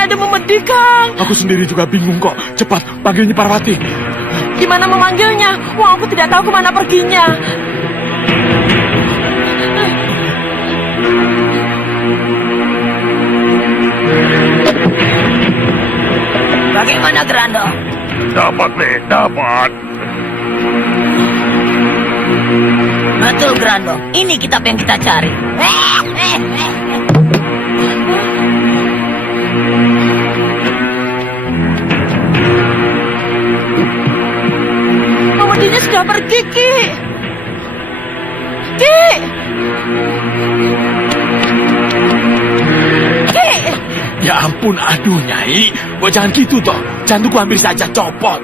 Ini ada Memedi, Kang. Aku sendiri juga bingung kok. Cepat, panggil Nyi Parwati. Gimana memanggilnya? Wah, aku tidak tahu kemana perginya. Bagaimana, Grandong? Dapat, Le, dapat. Betul, Grandong. Ini kitab yang kita cari. Memedinya sudah pergi, Ki. Ki! Ki! Ya ampun, aduh Nyai. Kok jangan gitu toh. Jantungku hampir saja copot.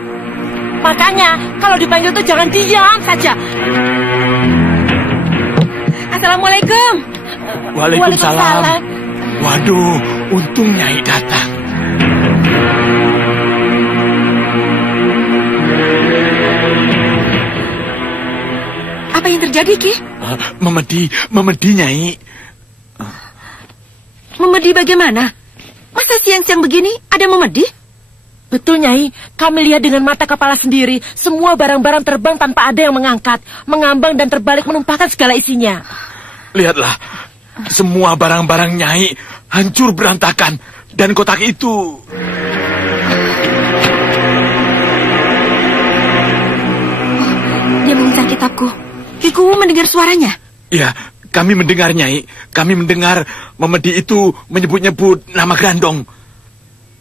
Makanya, kalau dipanggil tuh jangan diam saja. Assalamualaikum. Waalaikumsalam. Waduh, untung Nyai datang. Apa yang terjadi, Ki? Memedi Nyai. Memedi bagaimana? Masa siang-siang begini ada Memedi? Betul, Nyai. Kami lihat dengan mata kepala sendiri. Semua barang-barang terbang tanpa ada yang mengangkat. Mengambang dan terbalik menumpahkan segala isinya. Lihatlah, semua barang-barang Nyai hancur berantakan. Dan kotak itu... Dia mengincar kitabku. Kikuwu mendengar suaranya. Ya, kami mendengar Nyai. Kami mendengar Memedi itu menyebut-nyebut nama Grandong.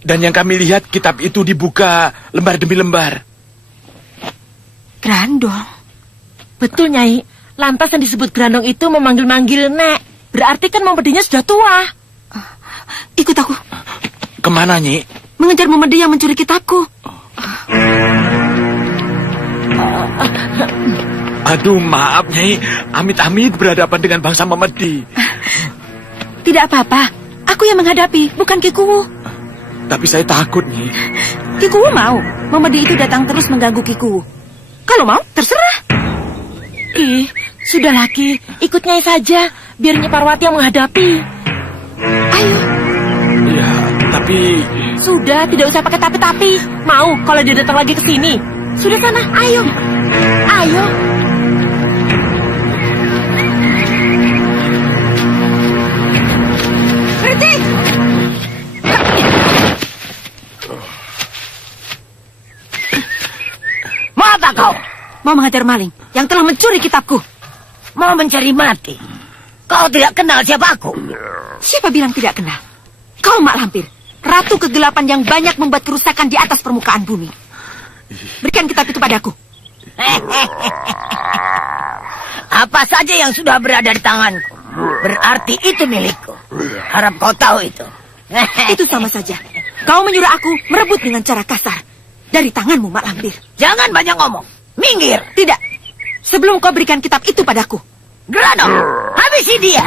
Dan yang kami lihat kitab itu dibuka lembar demi lembar. Grandong. Betul, Nyai. Lantas yang disebut Grandong itu memanggil-manggil Nek. Berarti kan Memedinya sudah tua. Ikut aku. Kemana, Nyi? Mengejar Memedi yang mencuri kitabku. Aduh, maaf, Nyai. Amit-amit berhadapan dengan bangsa Memedi. Tidak apa-apa. Aku yang menghadapi, bukan Kikuwu. Tapi saya takut, Nyi. Kikuwu mau. Memedi itu datang terus mengganggu Kikuwu. Kalau mau, terserah. Ih, sudah lagi. Ikut Nyai saja. Biar Nyi Parwati yang menghadapi. Ayo. Ya, tapi... Sudah, tidak usah pakai tapi-tapi. Mau kalau dia datang lagi ke sini. Sudah sana, ayo. Ayo. Berhenti. Mau apa kau? Mau mengajar maling yang telah mencuri kitabku. Mau mencari mati? Kau tidak kenal siapa aku? Siapa bilang tidak kenal? Kau Mak Lampir, ratu kegelapan yang banyak membuat kerusakan di atas permukaan bumi. Berikan kitab itu padaku. Apa saja yang sudah berada di tanganku, berarti itu milikku. Harap kau tahu itu. Itu sama saja. Kau menyuruh aku merebut dengan cara kasar dari tanganmu, Mak Lampir. Jangan banyak ngomong. Minggir. Tidak. Sebelum kau berikan kitab itu padaku. Grandong, habisi dia.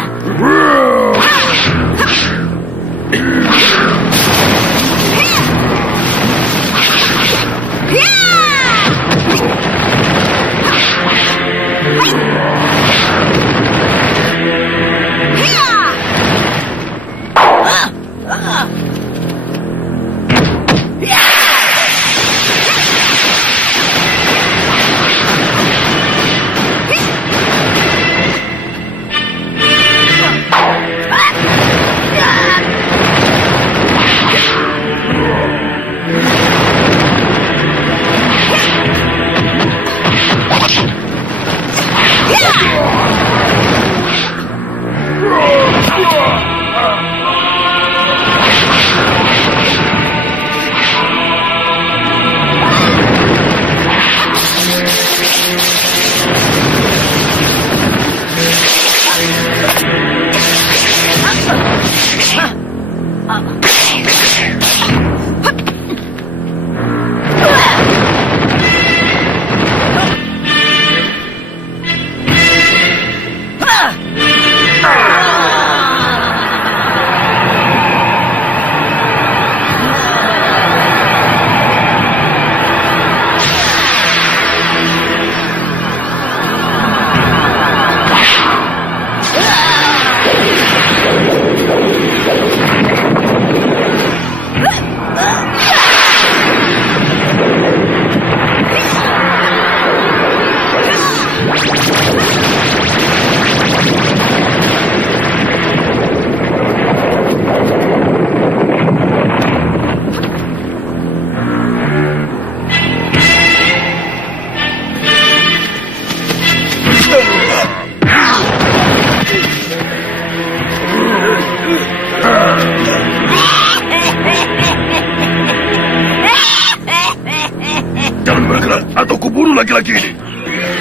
ku bunuh laki-laki ini.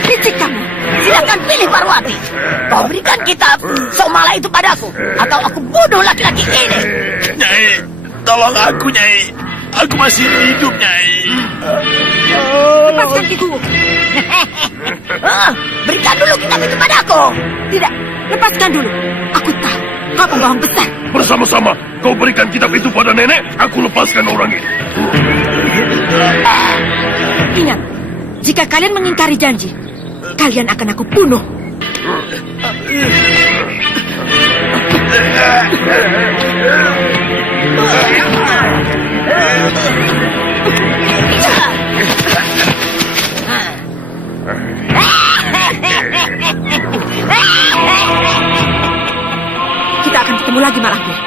Licik kamu. Silakan pilih Parwati. Kau berikan kitab Somala itu padaku, atau aku bunuh laki-laki ini. Nyai, tolong aku, Nyai. Aku masih hidup, Nyai. Lepaskan Kiku. Berikan dulu kitab itu padaku. Tidak, lepaskan dulu. Aku tahu kau pembohong besar. Bersama-sama kau berikan kitab itu pada nenek, aku lepaskan orang ini. Ingat, jika kalian mengingkari janji, kalian akan aku bunuh. Kita akan ketemu lagi malamnya.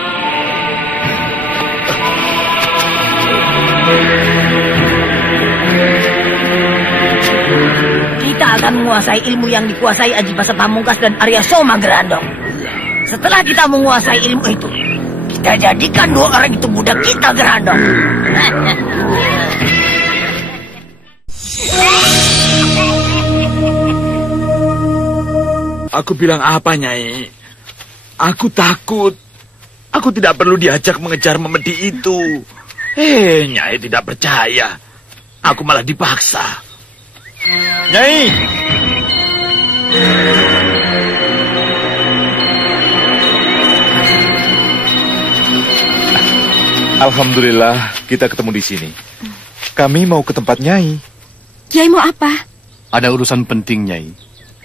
Kita akan menguasai ilmu yang dikuasai Aji Basa Pamungkas dan Arya Soma Gerandong. Setelah kita menguasai ilmu itu, kita jadikan dua orang itu budak kita, Gerandong. Aku bilang apa, Nyai? Aku takut. Aku tidak perlu diajak mengejar memedi itu. Nyai tidak percaya. Aku malah dipaksa. Nyai! Alhamdulillah kita ketemu di sini. Kami mau ke tempat Nyai. Kiai mau apa? Ada urusan penting, Nyai,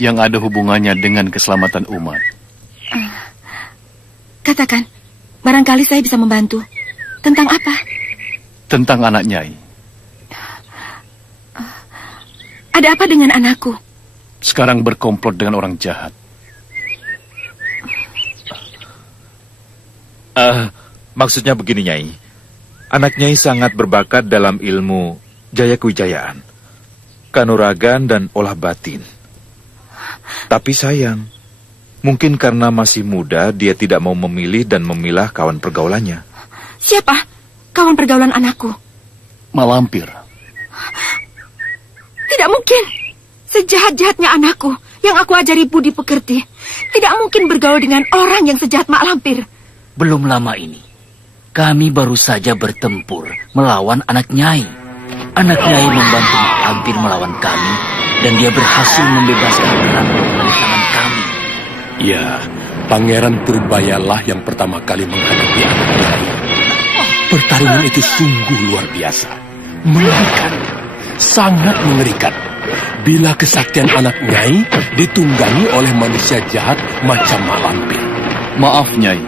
yang ada hubungannya dengan keselamatan umat. Katakan, barangkali saya bisa membantu. Tentang apa? Tentang anak Nyai. Ada apa dengan anakku? Sekarang berkomplot dengan orang jahat. Maksudnya begini, Nyai. Anak Nyai sangat berbakat dalam ilmu jaya kewijayaan, kanuragan, dan olah batin. Tapi sayang, mungkin karena masih muda, dia tidak mau memilih dan memilah kawan pergaulannya. Siapa kawan pergaulan anakku? Malampir. Tidak mungkin. Sejahat-jahatnya anakku yang aku ajari budi pekerti, tidak mungkin bergaul dengan orang yang sejahat Mak Lampir. Belum lama ini, kami baru saja bertempur melawan anak Nyai. Anak Nyai membantu Mak Lampir melawan kami, dan dia berhasil membebaskan Gerandong dari tangan kami. Ya, Pangeran Purbayalah yang pertama kali menghadapi anak Nyai. Pertarungan itu sungguh luar biasa. Mengerikan. Sangat mengerikan. Bila kesaktian anak Nyai ditunggangi oleh manusia jahat macam Mak Lampir. Maaf, Nyai.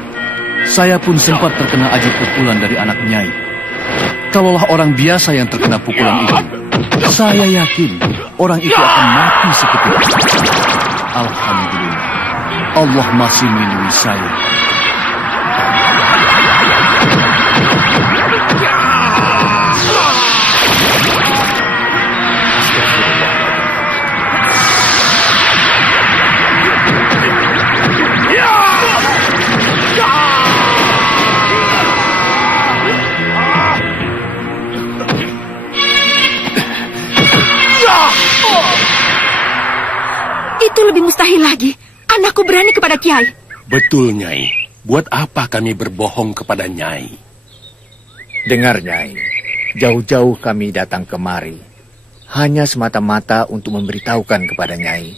Saya pun sempat terkena aji pukulan dari anak Nyai. Kalaulah orang biasa yang terkena pukulan itu, saya yakin orang itu akan mati seketika. Alhamdulillah, Allah masih melindungi saya. Itu lebih mustahil lagi. Anakku berani kepada Kiai. Betul, Nyai. Buat apa kami berbohong kepada Nyai? Dengar, Nyai. Jauh-jauh kami datang kemari. Hanya semata-mata untuk memberitahukan kepada Nyai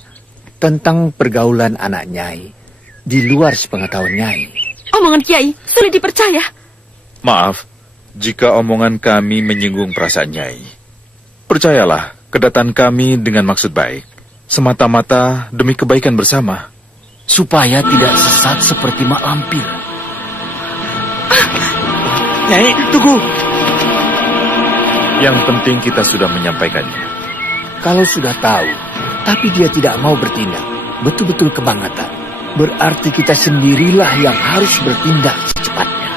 tentang pergaulan anak Nyai di luar sepengetahuan Nyai. Omongan Kiai sulit dipercaya. Maaf, jika omongan kami menyinggung perasaan Nyai. Percayalah, kedatangan kami dengan maksud baik. Semata-mata demi kebaikan bersama. Supaya tidak sesat seperti Mak Lampir. Nyai, tunggu. Yang penting kita sudah menyampaikannya. Kalau sudah tahu, tapi dia tidak mau bertindak, betul-betul kebangetan. Berarti kita sendirilah yang harus bertindak secepatnya.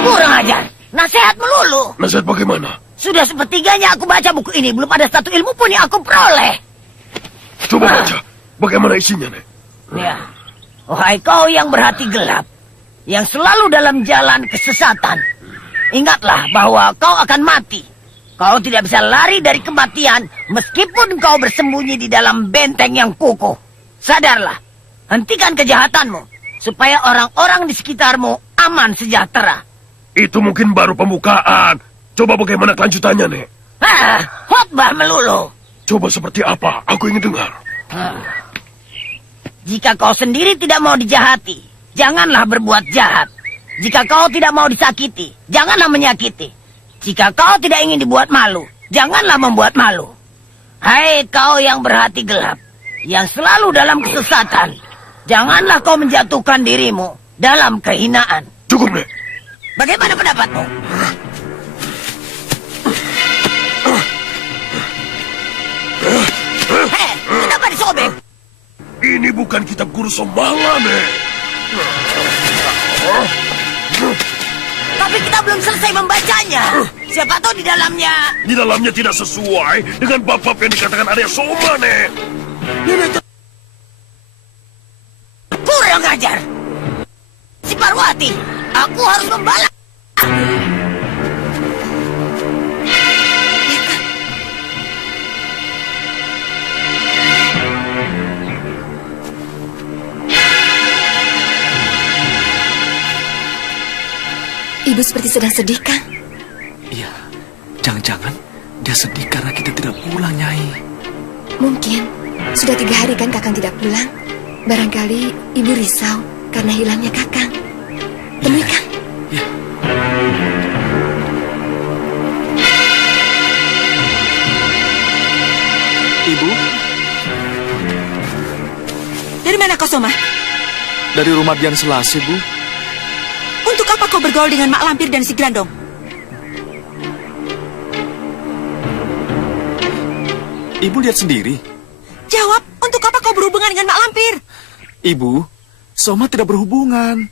Kurang ajar. Nasihat melulu. Nasihat bagaimana? Sudah sepertiganya aku baca buku ini. Belum ada satu ilmu pun yang aku peroleh. Coba baca. Bagaimana isinya, Nek? Ya, wahai kau yang berhati gelap, yang selalu dalam jalan kesesatan, ingatlah bahwa kau akan mati. Kau tidak bisa lari dari kematian meskipun kau bersembunyi di dalam benteng yang kukuh. Sadarlah, hentikan kejahatanmu supaya orang-orang di sekitarmu aman sejahtera. Itu mungkin baru pembukaan. Coba bagaimana kelanjutannya, Nek? Khotbah melulu. Coba seperti apa? Aku ingin dengar. Jika kau sendiri tidak mau dijahati, janganlah berbuat jahat. Jika kau tidak mau disakiti, janganlah menyakiti. Jika kau tidak ingin dibuat malu, janganlah membuat malu. Hai kau yang berhati gelap, yang selalu dalam kesesatan, janganlah kau menjatuhkan dirimu dalam kehinaan. Cukup, Nek. Bagaimana pendapatmu? Hei, kenapa disobek? Ini bukan kitab guru Somala, Nek. Tapi kita belum selesai membacanya. Siapa tahu di dalamnya... Di dalamnya tidak sesuai dengan bab-bab yang dikatakan Arya Soma, Nek. Kurang ajar. Si Parwati, aku harus membalas. Ibu seperti sedang sedih, Kang. Iya, jangan-jangan dia sedih karena kita tidak pulang, Nyai. Mungkin. Sudah 3 hari kan Kakang tidak pulang. Barangkali Ibu risau karena hilangnya Kakang. Temui, Kang. Ya. Ibu, Dari mana kau, Soma? dari rumah Dian Selasi, Bu. Untuk apa kau bergaul dengan Mak Lampir dan si Grandong? Ibu lihat sendiri. Jawab, untuk apa kau berhubungan dengan Mak Lampir? Ibu, Soma tidak berhubungan.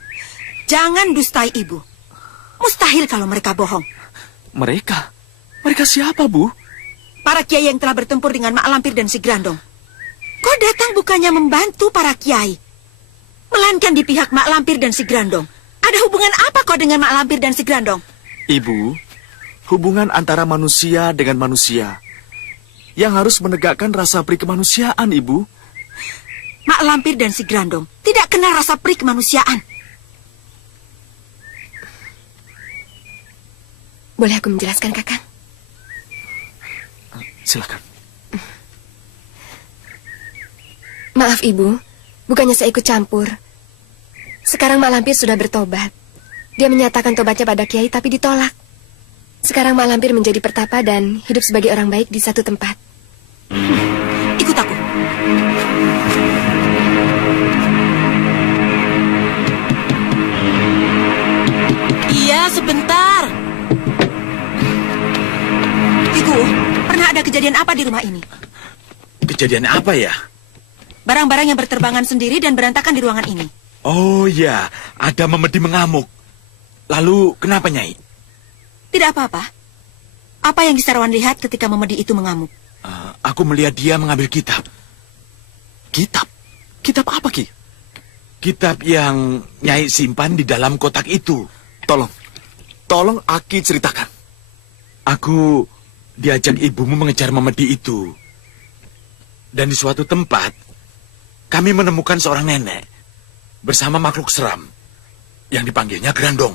Jangan dustai Ibu. Mustahil kalau mereka bohong. Mereka? Mereka siapa, Bu? Para kiai yang telah bertempur dengan Mak Lampir dan si Grandong. Kau datang bukannya membantu para kiai, melainkan di pihak Mak Lampir dan si Grandong. Ada hubungan apa kau dengan Mak Lampir dan si Grandong? Ibu, hubungan antara manusia dengan manusia yang harus menegakkan rasa pri kemanusiaan, Ibu. Mak Lampir dan si Grandong tidak kenal rasa pri kemanusiaan. Boleh aku menjelaskan, Kakang? Silakan. Maaf, Ibu. Bukannya saya ikut campur. Sekarang Mak Lampir sudah bertobat. Dia menyatakan tobatnya pada kiai tapi ditolak. Sekarang Mak Lampir menjadi pertapa dan hidup sebagai orang baik di satu tempat. Ikut aku. Iya, sebentar. Ibu, pernah ada kejadian apa di rumah ini? Kejadian apa ya? Barang-barang yang berterbangan sendiri dan berantakan di ruangan ini. Oh ya, ada Memedi mengamuk. Lalu kenapa, Nyai? Tidak apa-apa. Apa yang Kisarawan lihat ketika Memedi itu mengamuk? Aku melihat dia mengambil kitab. Kitab? Kitab apa, Ki? Kitab yang Nyai simpan di dalam kotak itu. Tolong Aki ceritakan. Aku diajak ibumu mengejar Memedi itu. Dan di suatu tempat, kami menemukan seorang nenek bersama makhluk seram yang dipanggilnya Grandong.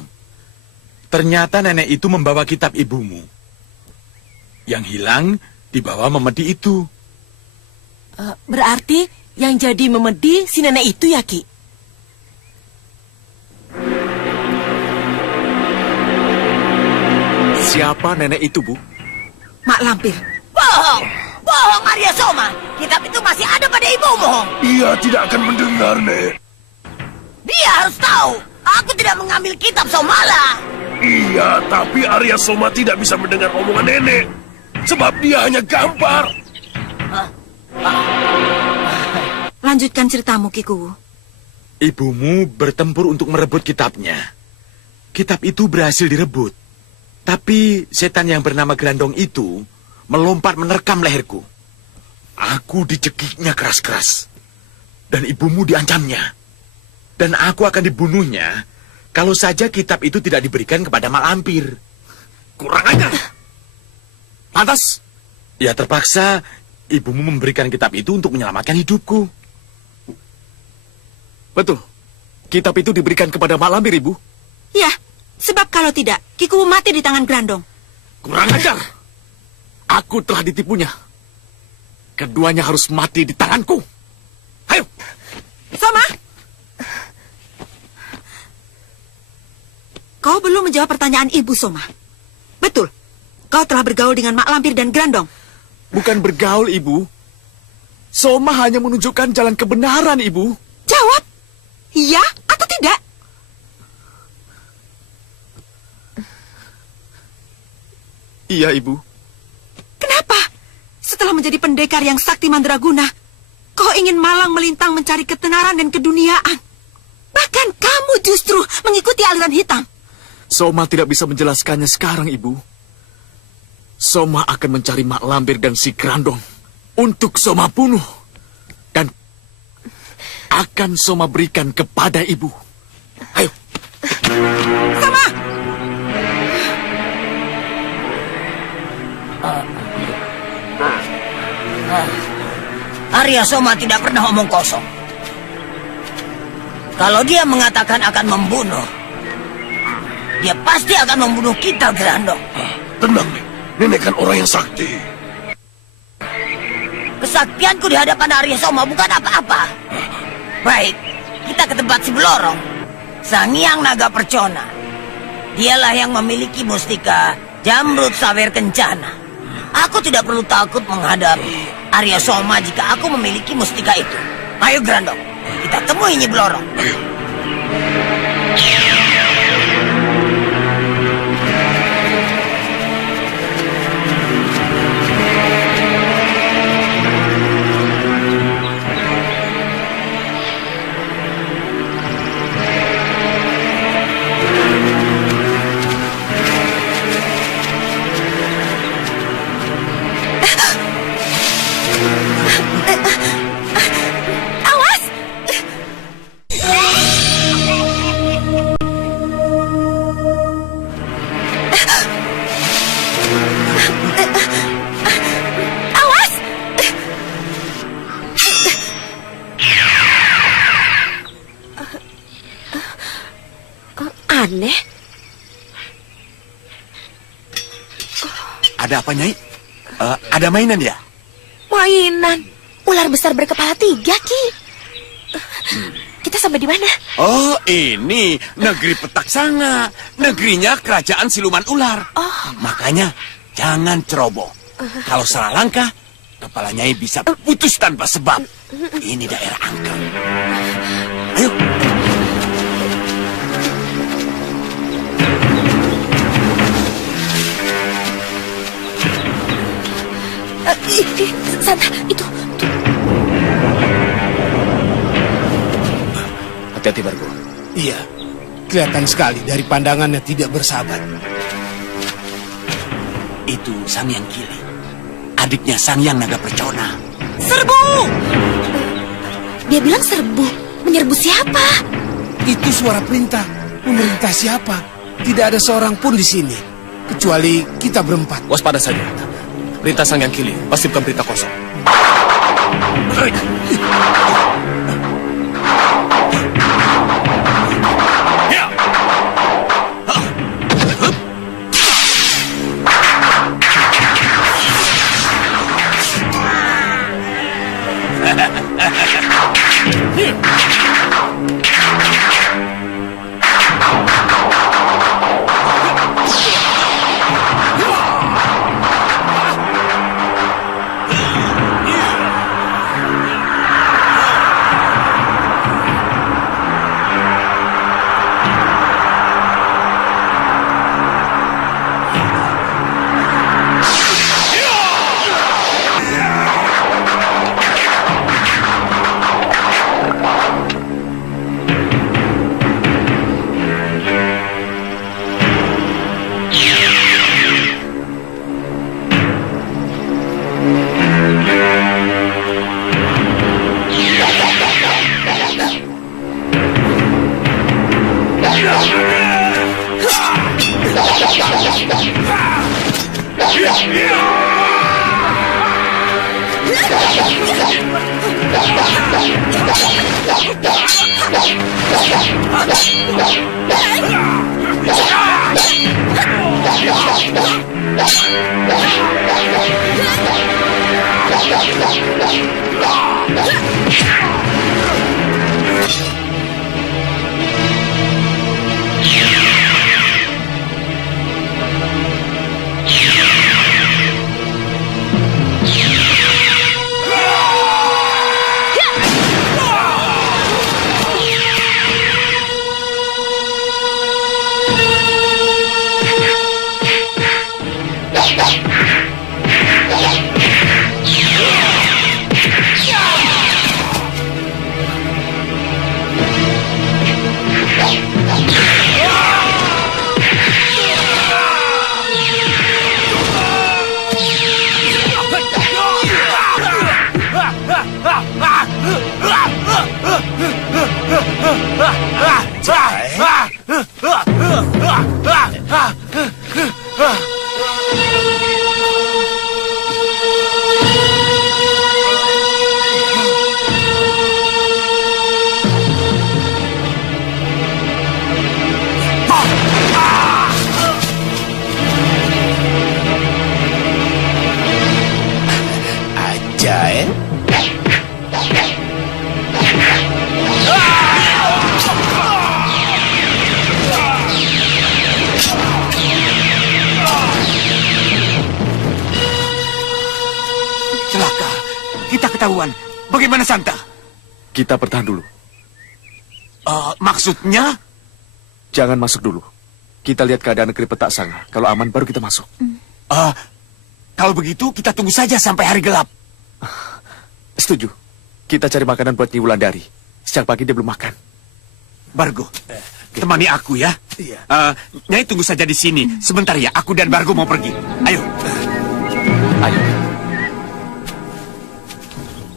Ternyata nenek itu membawa kitab ibumu. Yang hilang dibawa Memedi itu. Berarti yang jadi Memedi si nenek itu ya, Ki? Siapa nenek itu, Bu? Mak Lampir. Bohong! Bohong, Arya Soma. Kitab itu masih ada pada ibumu. Ia tidak akan mendengar, Nek. Dia harus tahu. Aku tidak mengambil kitab Somala. Iya, tapi Arya Soma tidak bisa mendengar omongan nenek. Sebab dia hanya gambar. Lanjutkan ceritamu, Kiku. Ibumu bertempur untuk merebut kitabnya. Kitab itu berhasil direbut. Tapi setan yang bernama Grandong itu melompat menerkam leherku. Aku dicekiknya keras-keras. Dan ibumu diancamnya. Dan aku akan dibunuhnya kalau saja kitab itu tidak diberikan kepada mak lampir. Kurang ajar. Pantas. Ya terpaksa ibumu memberikan kitab itu untuk menyelamatkan hidupku. Betul. Kitab itu diberikan kepada mak lampir, Ibu. Ya, sebab kalau tidak, Kikuwu mati di tangan Grandong. Kurang ajar. Aku telah ditipunya. Keduanya harus mati di tanganku. Ayo. Soma! Kau belum menjawab pertanyaan Ibu, Soma. Betul. Kau telah bergaul dengan Mak Lampir dan Grandong. Bukan bergaul, Ibu. Soma hanya menunjukkan jalan kebenaran, Ibu. Jawab. Iya atau tidak? Iya, Ibu. Kenapa? Setelah menjadi pendekar yang sakti mandraguna, kau ingin malang melintang mencari ketenaran dan keduniaan. Bahkan kamu justru mengikuti aliran hitam. Soma tidak bisa menjelaskannya sekarang, Ibu. Soma akan mencari Mak Lampir dan si Grandong untuk Soma bunuh. Dan akan Soma berikan kepada Ibu. Ayo. Soma! Arya Soma tidak pernah omong kosong. Kalau dia mengatakan akan membunuh, dia pasti akan membunuh kita, Grandong. Tenang, Nek. Nenek kan orang yang sakti. Kesaktianku di hadapan Arya Soma bukan apa-apa. Baik, kita ke tempat si Blorong, Sang Hyang Naga Percona. Dialah yang memiliki mustika Jamrut Sawer Kencana. Aku tidak perlu takut menghadapi Arya Soma jika aku memiliki mustika itu. Ayo, Grandong, kita temui Nyi Blorong. Ayo. Awas! Awas! Aneh. Ada apa, Nyai? Ada mainan ya? Mainan. Ular besar berkepala 3, Ki. Kita sampai di mana? Oh, ini negeri Petaksanga. Negerinya kerajaan siluman ular. Makanya jangan ceroboh. Kalau salah langkah, kepala Nyai bisa putus tanpa sebab. Ini daerah angker. Ayo. Santa, itu. Hati-hati, Bargo. Iya, kelihatan sekali dari pandangannya tidak bersahabat. Itu Sang Hyang Kili. Adiknya Sang Hyang Naga Percona. Serbu! Dia bilang serbu. Menyerbu siapa? Itu suara perintah. Memerintah siapa? Tidak ada seorang pun di sini. Kecuali kita berempat. Waspada saja. Perintah Sang Hyang Kili pasti bukan perintah kosong. Ajaib. Celaka. Kita ketahuan. Bagaimana Santa? Kita bertahan dulu. Maksudnya? Jangan masuk dulu. Kita lihat keadaan negeri Petak Sanga. Kalau aman baru kita masuk. Kalau begitu kita tunggu saja sampai hari gelap. Setuju. Kita cari makanan buat Nyi Wulandari. Sejak pagi dia belum makan. Bargo, temani aku ya. Iya. Nyai tunggu saja di sini. Sebentar ya, aku dan Bargo mau pergi. Ayo. Ayo.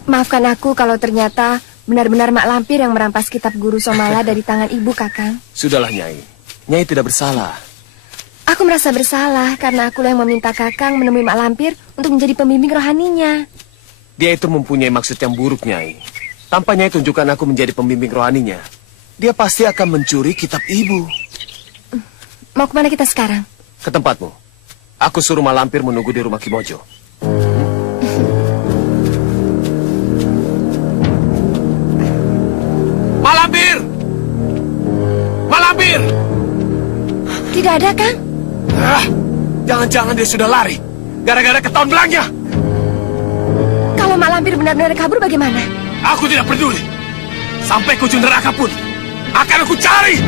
Maafkan aku kalau ternyata benar-benar Mak Lampir yang merampas kitab Guru Somala dari tangan ibu, Kakang. Sudahlah, Nyai. Nyai tidak bersalah. Aku merasa bersalah karena akulah yang meminta Kakang menemui Mak Lampir untuk menjadi pembimbing rohaninya. Dia itu mempunyai maksud yang buruk, Nyai. Tanpa Nyai tunjukkan aku menjadi pembimbing rohaninya, dia pasti akan mencuri kitab ibu. Mau kemana kita sekarang? Ke tempatmu. Aku suruh Mak Lampir menunggu di rumah Kimojo. Mak Lampir! Mak Lampir! Tidak ada, Kang. Jangan-jangan dia sudah lari. Gara-gara ketahuan belangnya. Kalau Mak Lampir benar-benar kabur bagaimana? Aku tidak peduli. Sampai ke ujung neraka pun akan aku cari.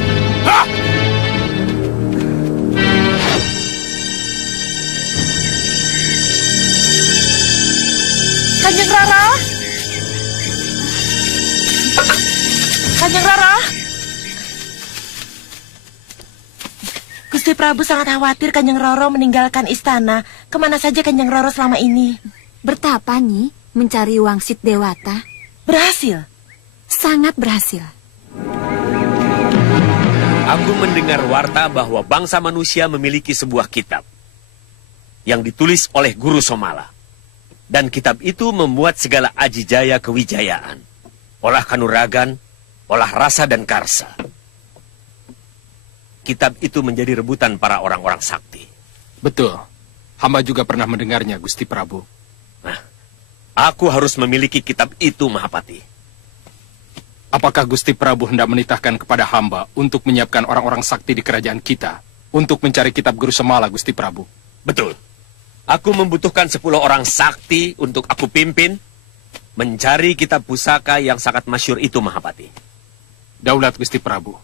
Hah? Kanjeng Rara? Kanjeng Rara? Gusti Prabu sangat khawatir Kanjeng Roro meninggalkan istana. Kemana saja Kanjeng Roro selama ini? Bertapa, Nyi, mencari Wangsit Dewata. Berhasil? Sangat berhasil. Aku mendengar warta bahwa bangsa manusia memiliki sebuah kitab yang ditulis oleh Guru Somala. Dan kitab itu memuat segala ajijaya kewijayaan, olah kanuragan, olah rasa dan karsa. Kitab itu menjadi rebutan para orang-orang sakti. Betul. Hamba juga pernah mendengarnya, Gusti Prabu. Nah, aku harus memiliki kitab itu, Mahapati. Apakah Gusti Prabu hendak menitahkan kepada hamba untuk menyiapkan orang-orang sakti di kerajaan kita untuk mencari kitab Guru Somala, Gusti Prabu? Betul. Aku membutuhkan 10 orang sakti untuk aku pimpin mencari kitab pusaka yang sangat masyhur itu, Mahapati. Daulat Gusti Prabu.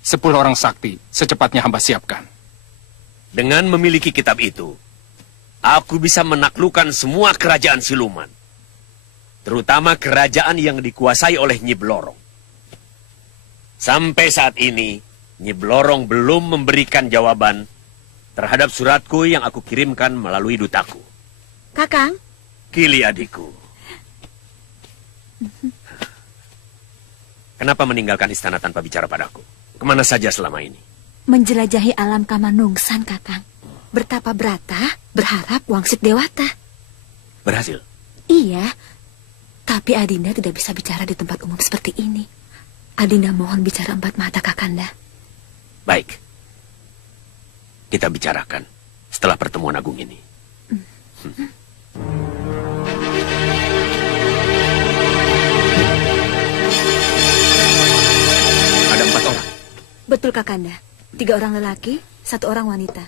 10 orang sakti secepatnya hamba siapkan. Dengan memiliki kitab itu, aku bisa menaklukkan semua kerajaan siluman. Terutama kerajaan yang dikuasai oleh Nyi Blorong. Sampai saat ini, Nyi Blorong belum memberikan jawaban terhadap suratku yang aku kirimkan melalui dutaku. Kakang, Kili adikku. Kenapa meninggalkan istana tanpa bicara padaku? Kemana saja selama ini? menjelajahi alam Kamanungsan, Kakang. bertapa brata berharap Wangsit Dewata. Berhasil. Iya, tapi Adinda tidak bisa bicara di tempat umum seperti ini. Adinda mohon bicara empat mata Kakanda. Baik. Kita bicarakan setelah pertemuan agung ini. Ada 4 orang. Betul Kakanda. 3 orang lelaki, 1 orang wanita.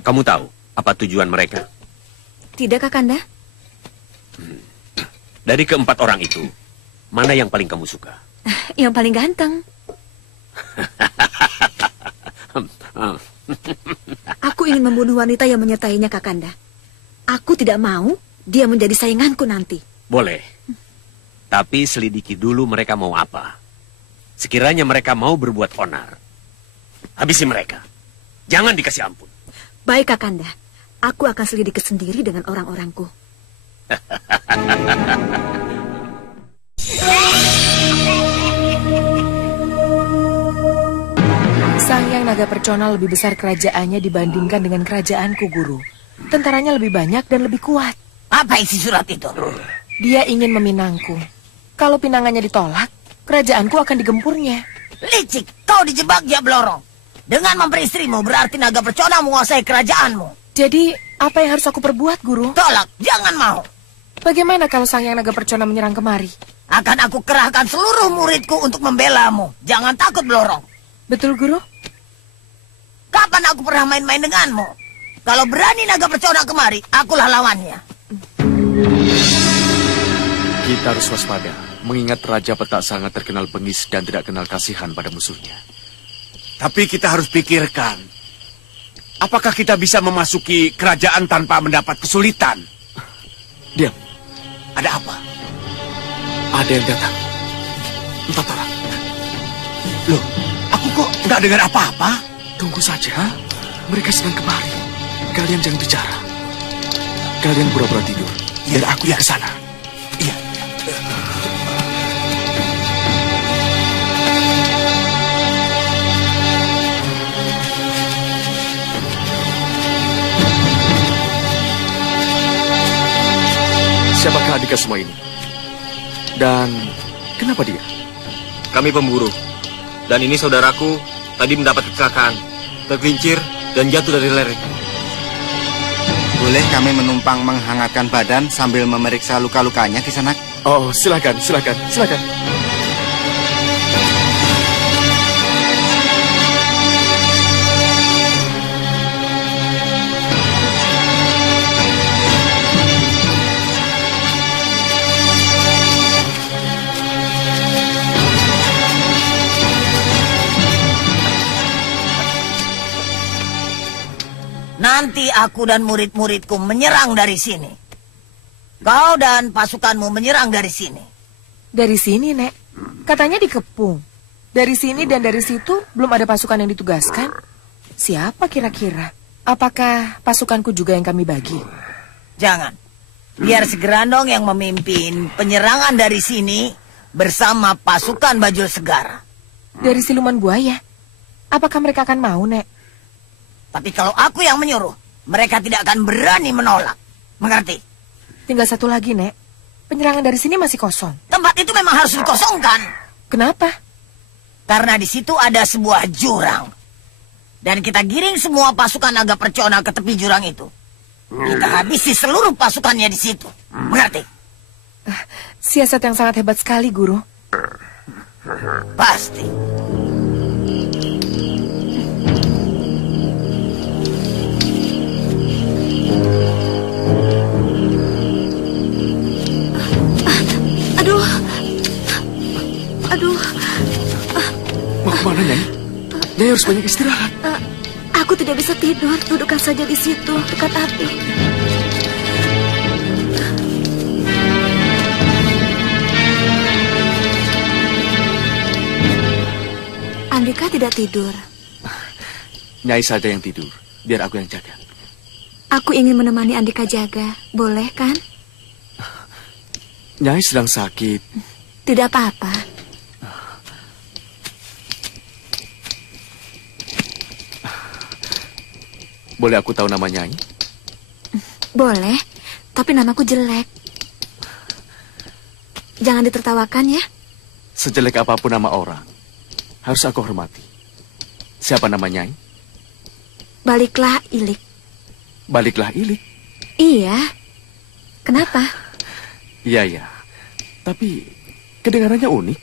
Kamu tahu apa tujuan mereka? Tidak Kakanda? Dari ke-4 orang itu, mana yang paling kamu suka? Yang paling ganteng. Aku ingin membunuh wanita yang menyertainya Kakanda. Aku tidak mau dia menjadi sainganku nanti. Boleh. Tapi selidiki dulu mereka mau apa. Sekiranya mereka mau berbuat onar, habisi mereka. Jangan dikasih ampun. Baik Kakanda, aku akan selidiki sendiri dengan orang-orangku. Sangyang Naga Percona lebih besar kerajaannya dibandingkan dengan kerajaanku, Guru. Tentaranya lebih banyak dan lebih kuat. Apa isi surat itu? Dia ingin meminangku. Kalau pinangannya ditolak, kerajaanku akan digempurnya. Licik, kau dijebak dia Blorong. Dengan memberi istrimu berarti Naga Percona menguasai kerajaanmu. Jadi, apa yang harus aku perbuat, Guru? Tolak, jangan mau. Bagaimana kalau Sangyang Naga Percona menyerang kemari? Akan aku kerahkan seluruh muridku untuk membelamu. Jangan takut, Blorong. Betul, Guru? Kapan aku pernah main-main denganmu? Kalau berani Naga Percona kemari, akulah lawannya. Kita harus waspada, mengingat Raja Petak sangat terkenal bengis dan tidak kenal kasihan pada musuhnya. Tapi kita harus pikirkan, apakah kita bisa memasuki kerajaan tanpa mendapat kesulitan? Diam, Ada apa? ada yang datang. 4 orang. Loh, aku kok nggak dengar apa-apa? Tunggu saja, mereka sedang kemari. Kalian jangan bicara. Kalian pura-pura tidur, biar aku yang ke sana. Iya. Siapakah Andika semua ini? Dan kenapa dia? Kami pemburu. Dan ini saudaraku tadi mendapat kecelakaan, tergelincir dan jatuh dari lereng. Boleh kami menumpang menghangatkan badan sambil memeriksa luka-lukanya, Kisanak? Oh, silakan, silakan, silakan. Nanti aku dan murid-muridku menyerang dari sini. Kau dan pasukanmu menyerang dari sini. Dari sini, Nek. Katanya dikepung. Dari sini dan dari situ belum ada pasukan yang ditugaskan. Siapa kira-kira? Apakah pasukanku juga yang kami bagi? Jangan. Biar Segerandong yang memimpin penyerangan dari sini bersama pasukan Bajul Segara. Dari siluman buaya? Apakah mereka akan mau, Nek? Tapi kalau aku yang menyuruh, mereka tidak akan berani menolak. Mengerti? Tinggal satu lagi, Nek. Penyerangan dari sini masih kosong. Tempat itu memang harus dikosongkan. Kenapa? Karena di situ ada sebuah jurang. Dan kita giring semua pasukan Naga Percona ke tepi jurang itu. Kita habisi seluruh pasukannya di situ. Mengerti? Siasat yang sangat hebat sekali, Guru. Pasti. Aduh. Mau kemana, Nyai? Nyai harus banyak istirahat. Aku tidak bisa tidur. Dudukkan saja di situ, dekat api. Andika tidak tidur. Nyai saja yang tidur, biar aku yang jaga. Aku ingin menemani Andika jaga. Boleh kan? Nyai sedang sakit. Tidak apa-apa. Boleh aku tahu nama Nyai? Boleh, tapi namaku jelek. Jangan ditertawakan ya. Sejelek apapun nama orang, harus aku hormati. Siapa nama Nyai? Baliklah Ilik. Baliklah Ilik. Iya. Kenapa? Iya. Tapi kedengarannya unik.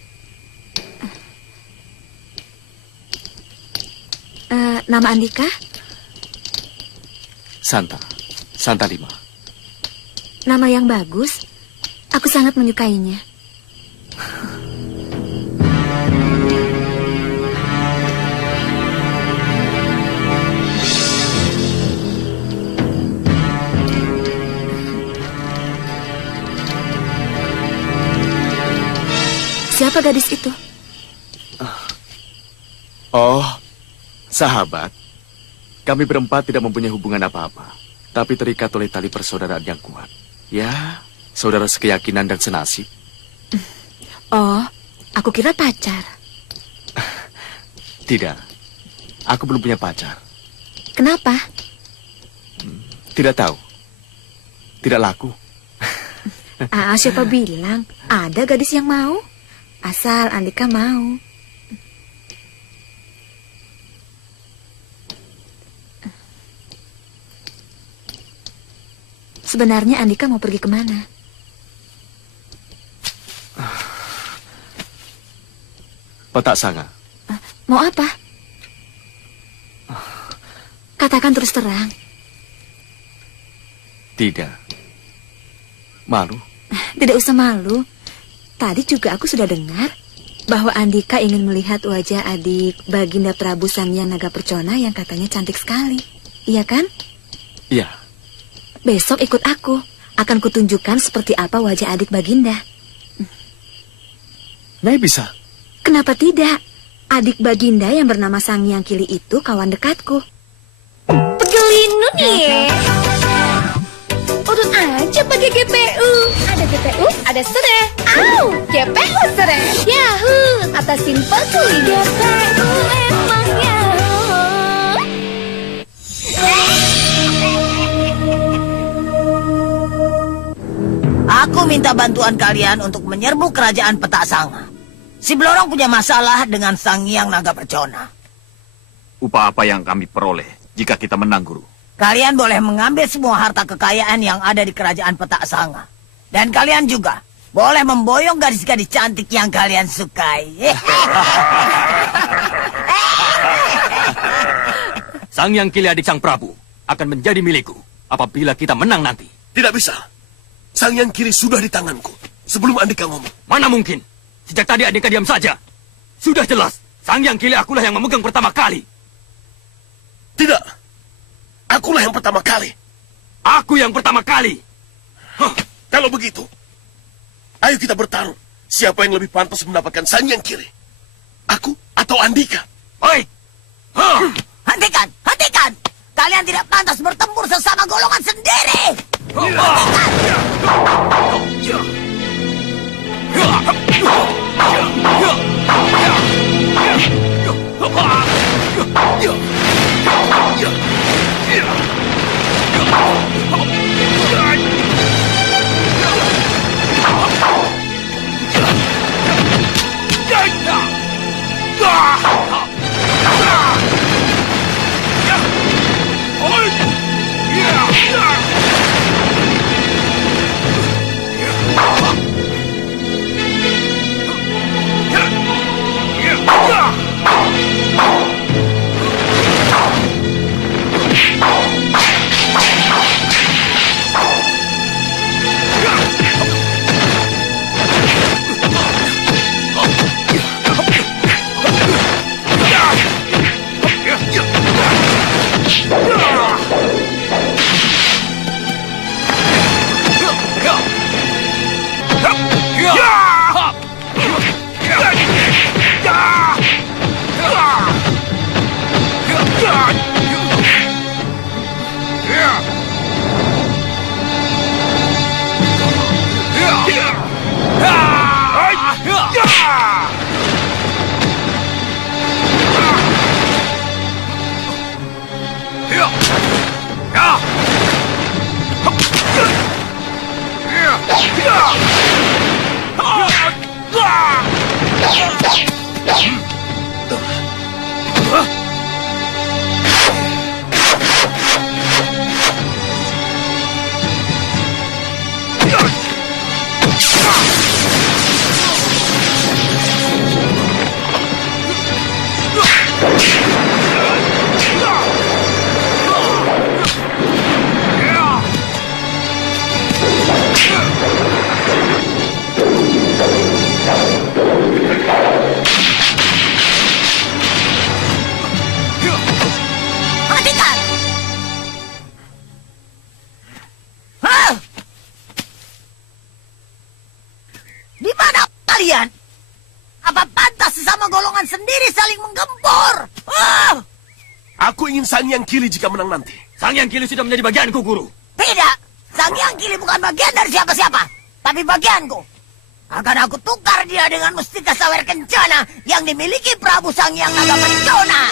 Nama Andika? Santa Lima. Nama yang bagus. Aku sangat menyukainya. Siapa gadis itu? Oh, sahabat. Kami berempat tidak mempunyai hubungan apa-apa, tapi terikat oleh tali persaudaraan yang kuat. Ya, saudara sekeyakinan dan senasib. Oh, aku kira pacar. Tidak, aku belum punya pacar. Kenapa? Tidak tahu. Tidak laku. Siapa bilang ada gadis yang mau? Asal Andika mau. Sebenarnya Andika mau pergi kemana? Petak Sanga. Mau apa? Katakan terus terang. Tidak. Malu. Tidak usah malu. Tadi juga aku sudah dengar bahwa Andika ingin melihat wajah adik Baginda Prabu Sangyang Naga Percona yang katanya cantik sekali. Iya kan? Iya. Besok ikut aku. Akan kutunjukkan seperti apa wajah adik Baginda. Nyai bisa? Kenapa tidak? Adik Baginda yang bernama Sangyang Kili itu kawan dekatku. Pegelinu nih. Urut aja pakai GPU. Ada GPU, ada serai. Au, GPU serai. Yahoo, kata simple tuh. GPU emang Yahoo. Aku minta bantuan kalian untuk menyerbu kerajaan Petak Sanga. Si Blorong punya masalah dengan Sangyang Naga Percona. Upah apa yang kami peroleh jika kita menang, Guru? Kalian boleh mengambil semua harta kekayaan yang ada di kerajaan Petak Sanga. Dan kalian juga boleh memboyong gadis-gadis cantik yang kalian sukai. Sangyang Kili adik Sang Prabu akan menjadi milikku apabila kita menang nanti. Tidak bisa. Sangyang Kili sudah di tanganku sebelum Andika ngomong. Mana mungkin? Sejak tadi Andika diam saja. Sudah jelas, Sangyang Kili akulah yang memegang pertama kali. Tidak. Akulah yang pertama kali. Aku yang pertama kali. Kalau begitu, ayo kita bertarung. Siapa yang lebih pantas mendapatkan Sangyang Kili? Aku atau Andika? Baik. Hentikan, hentikan. Kalian tidak pantas bertempur sesama golongan sendiri. Hentikan. sesama golongan sendiri saling menggempur. Aku ingin Sang Hyang Kili jika menang nanti. Sang Hyang Kili sudah menjadi bagianku, Guru. Tidak, Sang Hyang Kili bukan bagian dari siapa-siapa, tapi bagianku. Akan aku tukar dia dengan Mustika Sawer Kencana yang dimiliki Prabu Sang Hyang Naga Pencona.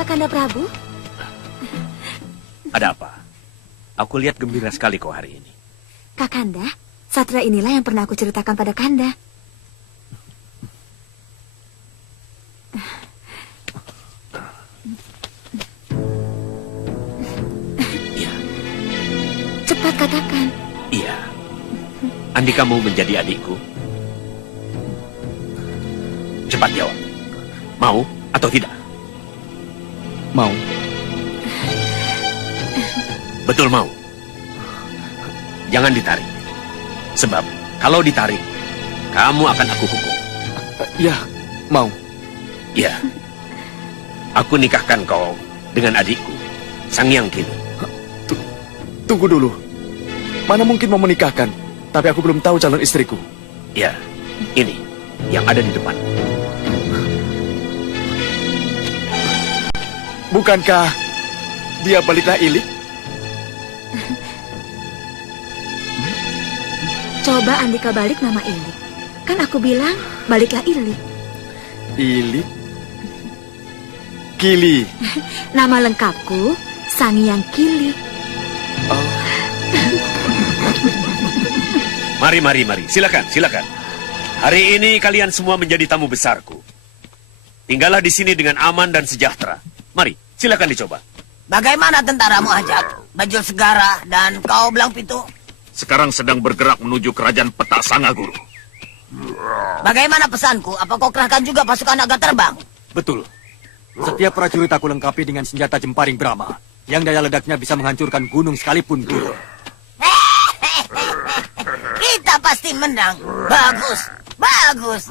Kakanda Prabu? Ada apa? Aku lihat gembira sekali kau hari ini. Kakanda, satria inilah yang pernah aku ceritakan pada Kanda. Iya. Cepat katakan. Iya. Andika mau menjadi adikku? Cepat jawab. Mau atau tidak? Mau. Betul mau. Jangan ditarik. Sebab kalau ditarik, kamu akan aku hukum. Ya, mau. Ya. Aku nikahkan kau dengan adikku, Sang Hyang Kili. Tunggu dulu. Mana mungkin mau menikahkan, tapi aku belum tahu calon istriku. Ya, ini yang ada di depan. Bukankah dia baliklah Ilik? Coba Andika balik nama Ilik. Kan aku bilang baliklah Ilik. Ilik? Kili. Nama lengkapku Sang Hyang Kili. Mari. Silakan. Hari ini kalian semua menjadi tamu besarku. Tinggallah di sini dengan aman dan sejahtera. Mari, silakan dicoba. Bagaimana tentaramu, Ajak? Bajul Segara dan kau Belang Pitu? Sekarang sedang bergerak menuju kerajaan Petak Sanga, Guru. Bagaimana pesanku? Apa kau kerahkan juga pasukan naga terbang? Betul. Setiap prajurit aku lengkapi dengan senjata jemparing Brahma, yang daya ledaknya bisa menghancurkan gunung sekalipun, Guru. Kita pasti menang. Bagus.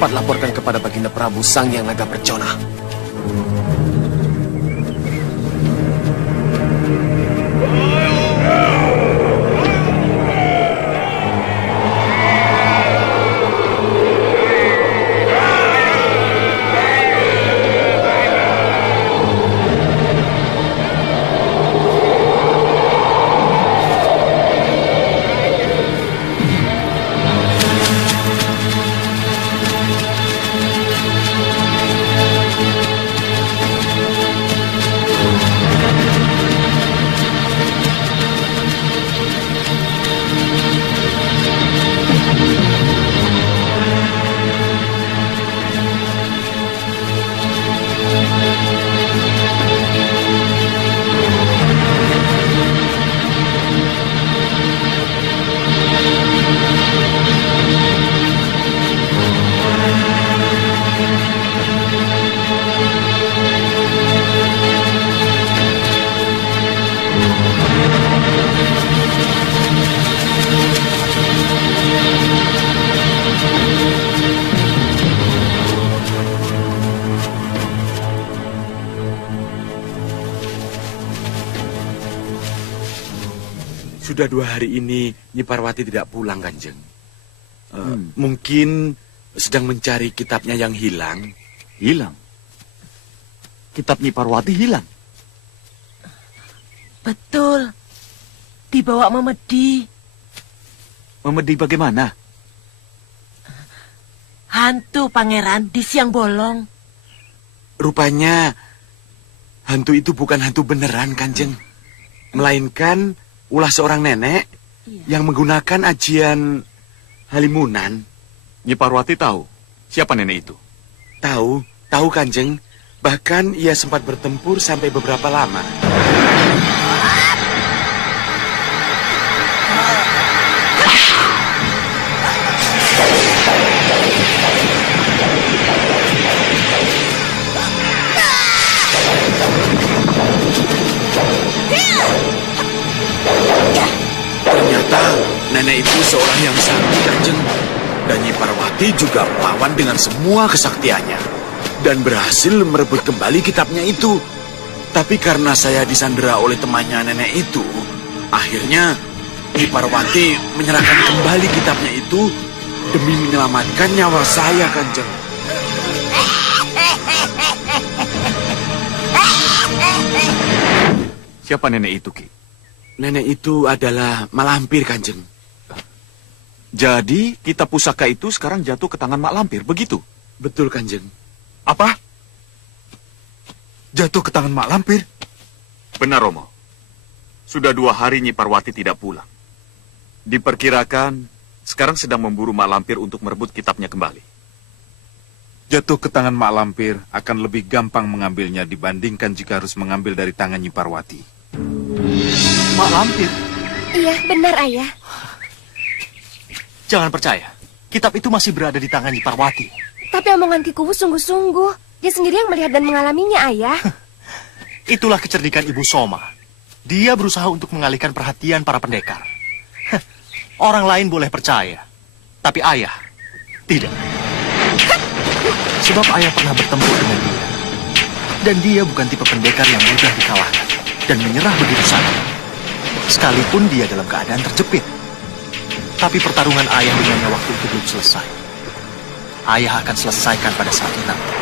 Cepat laporkan kepada Baginda Prabu Sang Hyang Naga Percona. Sudah 2 hari ini Nyi Parwati tidak pulang, Kanjeng. Mungkin sedang mencari kitabnya yang hilang. Hilang? Kitab Nyi Parwati hilang? Betul. Dibawa Memedi. Memedi bagaimana? Hantu, Pangeran, di siang bolong. Rupanya hantu itu bukan hantu beneran, Kanjeng. Melainkan ulah seorang nenek yang menggunakan ajian halimunan. Nyi Parwati tahu siapa nenek itu? Tahu Kanjeng. Bahkan ia sempat bertempur sampai beberapa lama. Ternyata nenek itu seorang yang sakti, Kanjeng. Dan Nyi Parwati juga melawan dengan semua kesaktiannya. Dan berhasil merebut kembali kitabnya itu. Tapi karena saya disandera oleh temannya nenek itu, akhirnya Nyi Parwati menyerahkan kembali kitabnya itu demi menyelamatkan nyawa saya, Kanjeng. Siapa nenek itu, Ki? Nenek itu adalah Malampir, Kanjeng. Jadi kitab pusaka itu sekarang jatuh ke tangan Mak Lampir, begitu? Betul, Kanjeng. Apa? Jatuh ke tangan Mak Lampir? Benar, Romo. Sudah 2 hari Nyi Parwati tidak pulang. Diperkirakan sekarang sedang memburu Mak Lampir untuk merebut kitabnya kembali. Jatuh ke tangan Mak Lampir akan lebih gampang mengambilnya dibandingkan jika harus mengambil dari tangan Nyi Parwati. Mak Lampir? Iya, benar, Ayah. Jangan percaya. Kitab itu masih berada di tangan Nyi Parwati. Tapi omongan Ki Kuwu sungguh-sungguh. Dia sendiri yang melihat dan mengalaminya, Ayah. Itulah kecerdikan Ibu Soma. Dia berusaha untuk mengalihkan perhatian para pendekar. Orang lain boleh percaya, tapi Ayah tidak. Sebab Ayah pernah bertempur dengan dia. Dan dia bukan tipe pendekar yang mudah dikalahkan dan menyerah begitu saja. Sekalipun dia dalam keadaan terjepit. Tapi pertarungan Ayah dengannya waktu itu belum selesai. Ayah akan selesaikan pada saatnya nanti.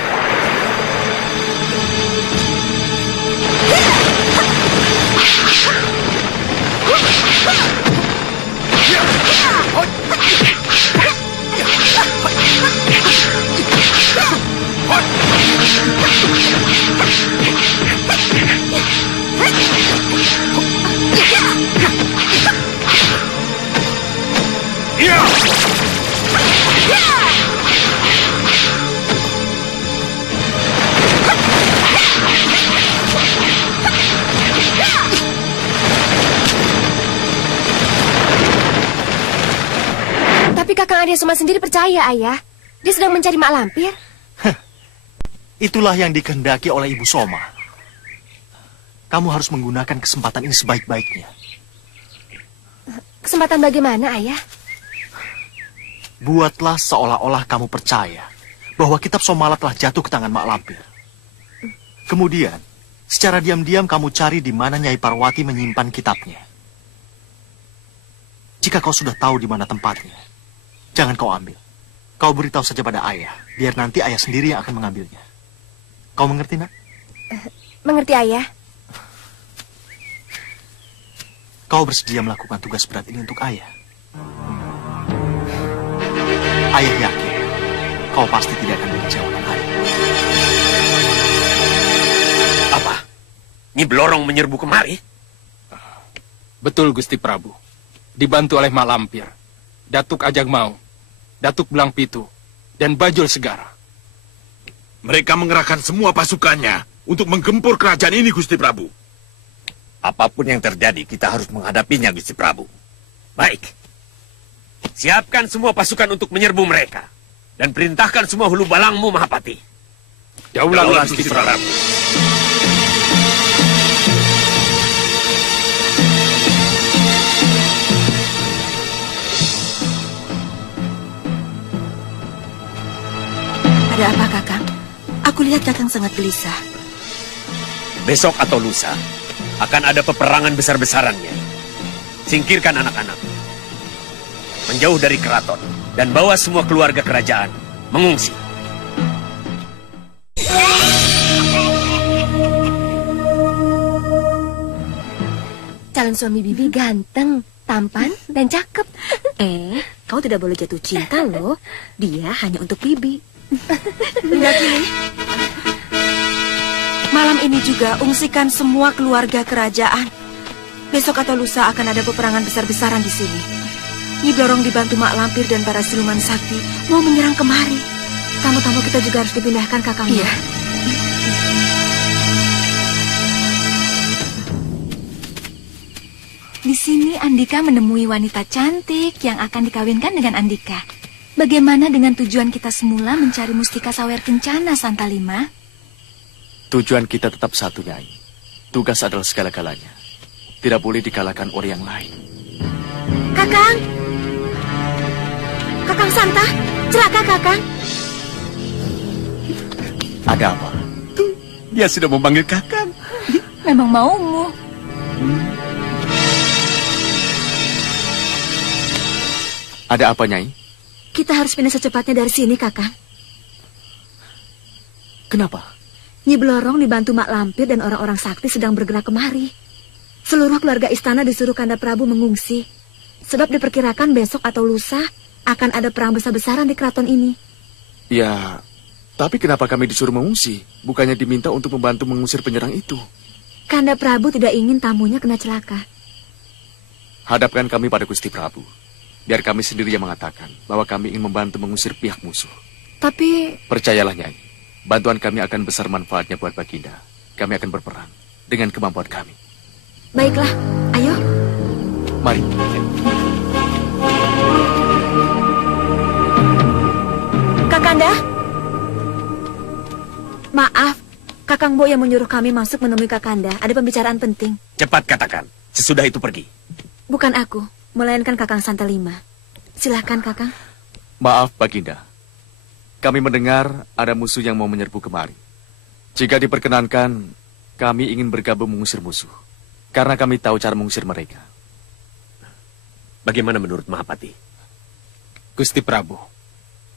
Tapi Kakang Arya Soma sendiri percaya, Ayah. Dia sedang mencari Mak Lampir. Itulah yang dikehendaki oleh Ibu Soma. Kamu harus menggunakan kesempatan ini sebaik-baiknya. Kesempatan bagaimana, Ayah? Buatlah seolah-olah kamu percaya bahwa kitab Somala telah jatuh ke tangan Mak Lampir. Kemudian, secara diam-diam kamu cari di mana Nyai Parwati menyimpan kitabnya. Jika kau sudah tahu di mana tempatnya, jangan kau ambil. Kau beritahu saja pada Ayah, biar nanti Ayah sendiri yang akan mengambilnya. Kau mengerti, Nak? Mengerti, Ayah. Kau bersedia melakukan tugas berat ini untuk Ayah. Ayah yakin kau pasti tidak akan mengecewakan Ayah. Apa? Nyi Blorong menyerbu kemari? Betul, Gusti Prabu. Dibantu oleh Mak Lampir, Datuk Ajang Mau, Datuk Belang Pitu, dan Bajul Segara. Mereka mengerahkan semua pasukannya untuk menggempur kerajaan ini, Gusti Prabu. Apapun yang terjadi, kita harus menghadapinya, Gusti Prabu. Baik. Siapkan semua pasukan untuk menyerbu mereka. Dan perintahkan semua hulu balangmu, Mahapati. Daulah, Gusti Prabu. Ada apa, Kakang? Aku lihat Kakang sangat gelisah. Besok atau lusa, akan ada peperangan besar-besarannya. Singkirkan anak-anak. Menjauh dari keraton. Dan bawa semua keluarga kerajaan mengungsi. Calon suami Bibi ganteng. tampan, dan cakep. Kau tidak boleh jatuh cinta loh. Dia hanya untuk Bibi. Enggak, Kili. Malam ini juga ungsikan semua keluarga kerajaan. Besok atau lusa akan ada peperangan besar-besaran di sini. Nyi Blorong dibantu Mak Lampir dan para siluman sakti mau menyerang kemari. Tamu-tamu kita juga harus dipindahkan, Kakang. Iya. Di sini Andika menemui wanita cantik yang akan dikawinkan dengan Andika. Bagaimana dengan tujuan kita semula mencari mustika sawer kencana, Santalima? Tujuan kita tetap satu, Nyai. Tugas adalah segala-galanya. Tidak boleh dikalahkan oleh yang lain. Kakang! Kakang Santa, celaka Kakang. Ada apa? Tuh, dia sudah memanggil Kakang. Memang maumu. Ada apa, Nyai? Kita harus pindah secepatnya dari sini, Kakang. Kenapa? Nyi Blorong dibantu Mak Lampir dan orang-orang sakti sedang bergerak kemari. Seluruh keluarga istana disuruh Kanda Prabu mengungsi. Sebab diperkirakan besok atau lusa akan ada perang besar-besaran di keraton ini. Ya, tapi kenapa kami disuruh mengungsi? Bukannya diminta untuk membantu mengusir penyerang itu. Kanda Prabu tidak ingin tamunya kena celaka. Hadapkan kami pada Gusti Prabu. Biar kami sendiri yang mengatakan bahwa kami ingin membantu mengusir pihak musuh. Tapi... Percayalah, Nyai. Bantuan kami akan besar manfaatnya buat Baginda. Kami akan berperang dengan kemampuan kami. Baiklah, ayo. Mari. Kakanda. Maaf, Kakang Bo yang menyuruh kami masuk menemui Kakanda. Ada pembicaraan penting. Cepat katakan, sesudah itu pergi. Bukan aku, melainkan Kakang Santalima. Silahkan, Kakang. Maaf, Baginda. Kami mendengar ada musuh yang mau menyerbu kemari. Jika diperkenankan, kami ingin bergabung mengusir musuh. Karena kami tahu cara mengusir mereka. Bagaimana menurut Mahapati? Gusti Prabu,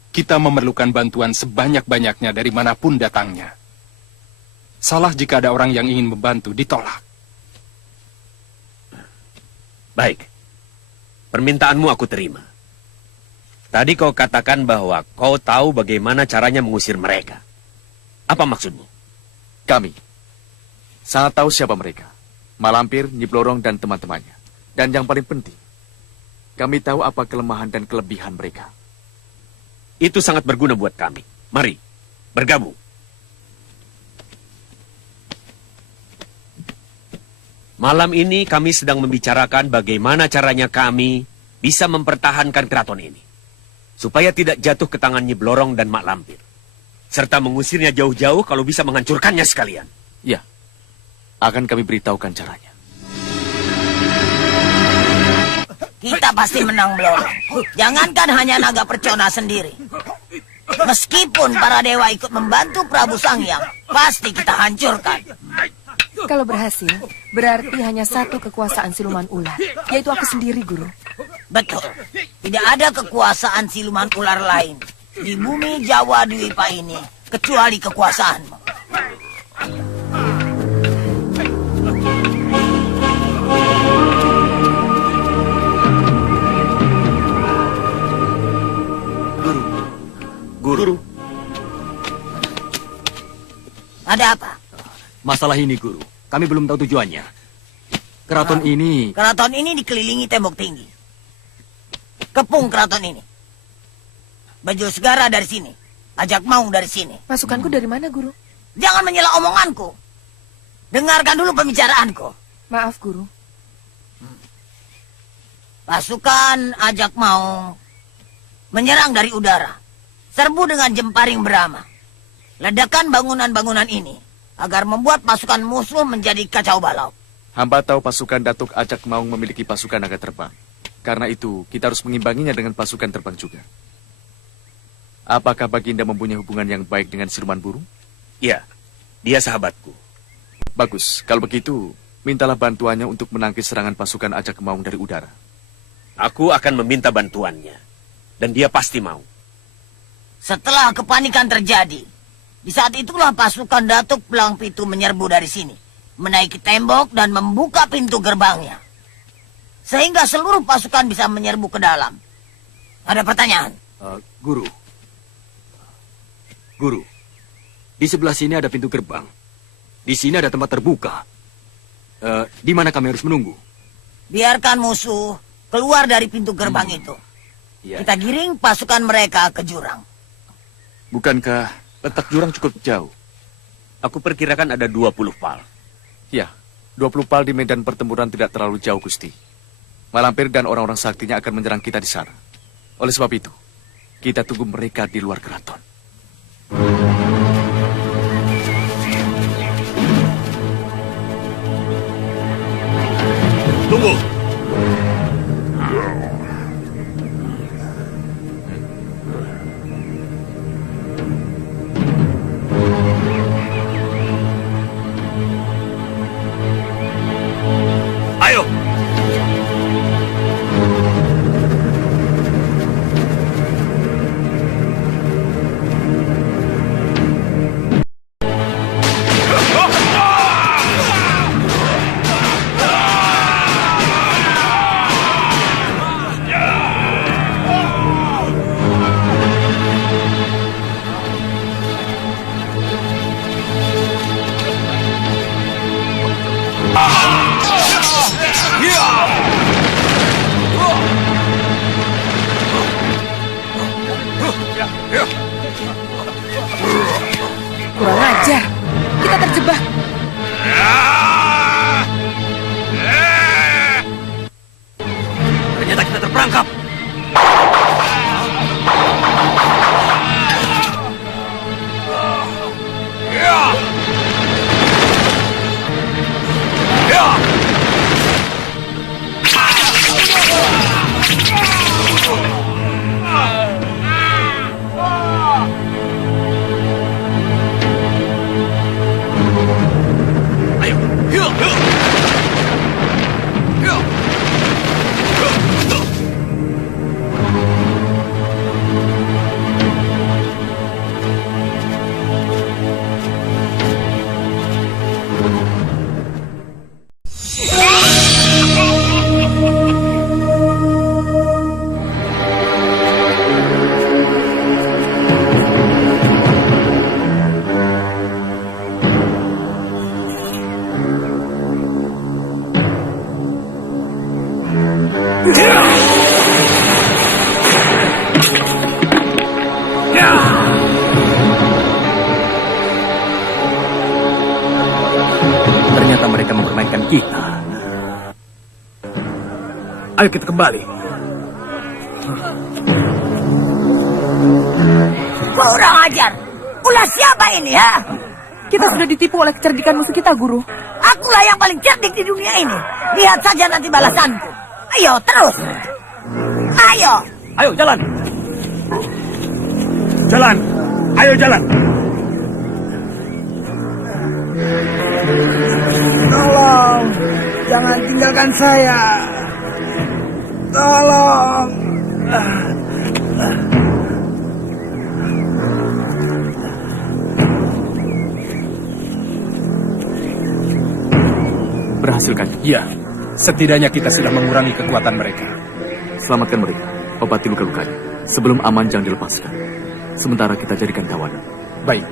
kita memerlukan bantuan sebanyak-banyaknya dari manapun datangnya. Salah jika ada orang yang ingin membantu ditolak. Baik, permintaanmu aku terima. Tadi kau katakan bahwa kau tahu bagaimana caranya mengusir mereka. Apa maksudmu? Kami sangat tahu siapa mereka. Malampir, Nyi Blorong, dan teman-temannya. Dan yang paling penting, kami tahu apa kelemahan dan kelebihan mereka. Itu sangat berguna buat kami. Mari, bergabung. Malam ini kami sedang membicarakan bagaimana caranya kami bisa mempertahankan keraton ini. Supaya tidak jatuh ke tangan Nyi Blorong dan Mak Lampir. Serta mengusirnya jauh-jauh kalau bisa menghancurkannya sekalian. Ya, akan kami beritahukan caranya. Kita pasti menang, Blorong. Jangankan hanya naga percona sendiri. Meskipun para dewa ikut membantu Prabu Sangyang, pasti kita hancurkan. Kalau berhasil, berarti hanya satu kekuasaan siluman ular, yaitu aku sendiri, Guru. Betul. Tidak ada kekuasaan siluman ular lain di bumi Jawa Dwipa ini, kecuali kekuasaanmu. Guru. Ada apa? Masalah ini, Guru. Kami belum tahu tujuannya. Keraton ini... Keraton ini dikelilingi tembok tinggi. Kepung keraton ini. Baju segara dari sini. Ajak Maung dari sini. Pasukanku dari mana, Guru? Jangan menyela omonganku. Dengarkan dulu pembicaraanku. Maaf, Guru. Pasukan Ajak Maung menyerang dari udara. Serbu dengan jemparing berama. Ledakan bangunan-bangunan ini agar membuat pasukan musuh menjadi kacau balau. Hamba tahu pasukan Datuk Ajak Maung memiliki pasukan naga terbang. Karena itu, kita harus mengimbanginya dengan pasukan terbang juga. Apakah Baginda mempunyai hubungan yang baik dengan siluman burung? Iya, dia sahabatku. Bagus, kalau begitu, mintalah bantuannya untuk menangkis serangan pasukan Ajak Maung dari udara. Aku akan meminta bantuannya. Dan dia pasti mau. Setelah kepanikan terjadi, di saat itulah pasukan Datuk Belang Pitu menyerbu dari sini, menaiki tembok dan membuka pintu gerbangnya. sehingga seluruh pasukan bisa menyerbu ke dalam. Ada pertanyaan? Guru. Guru, di sebelah sini ada pintu gerbang. Di sini ada tempat terbuka. Di mana kami harus menunggu? Biarkan musuh keluar dari pintu gerbang itu. Ya. Kita giring pasukan mereka ke jurang. Bukankah letak jurang cukup jauh? Aku perkirakan ada 20 pal. Ya, 20 pal di medan pertempuran tidak terlalu jauh, Gusti. Malampir dan orang-orang saktinya akan menyerang kita di sana. Oleh sebab itu, kita tunggu mereka di luar keraton. Tunggu. Ayo. Kurang ajar. Kita terjebak. Ternyata kita terperangkap. Ternyata mereka mempermainkan kita. Ayo kita kembali. Kurang ajar. Ulah siapa ini, ya? Kita sudah ditipu oleh kecerdikan musuh kita, Guru. Akulah yang paling cerdik di dunia ini. Lihat saja nanti balasanku. Ayo, terus. Ayo. Ayo, jalan. Jalan. Ayo, jalan. Tolong, jangan tinggalkan saya. Tolong. Berhasil kan? Ya, setidaknya kita sudah mengurangi kekuatan mereka. Selamatkan mereka, obati luka-lukanya. Sebelum aman jangan dilepaskan. Sementara kita jadikan tawanan. Baik.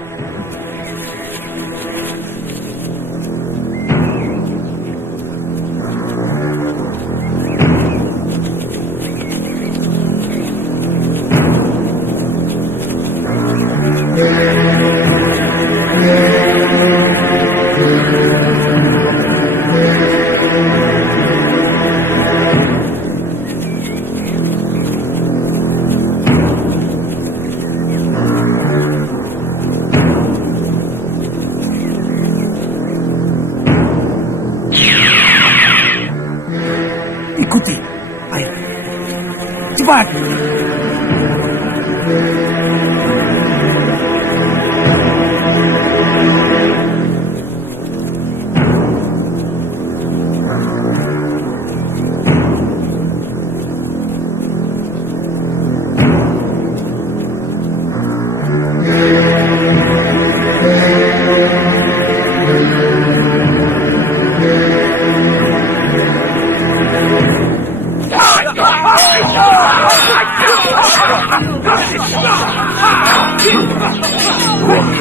Ikuti. Ayo. Cepat.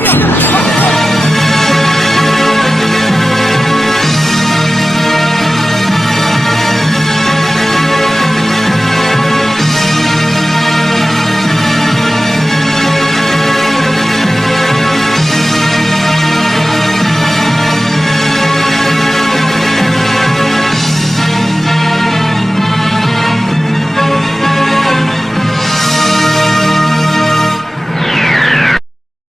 Ayo!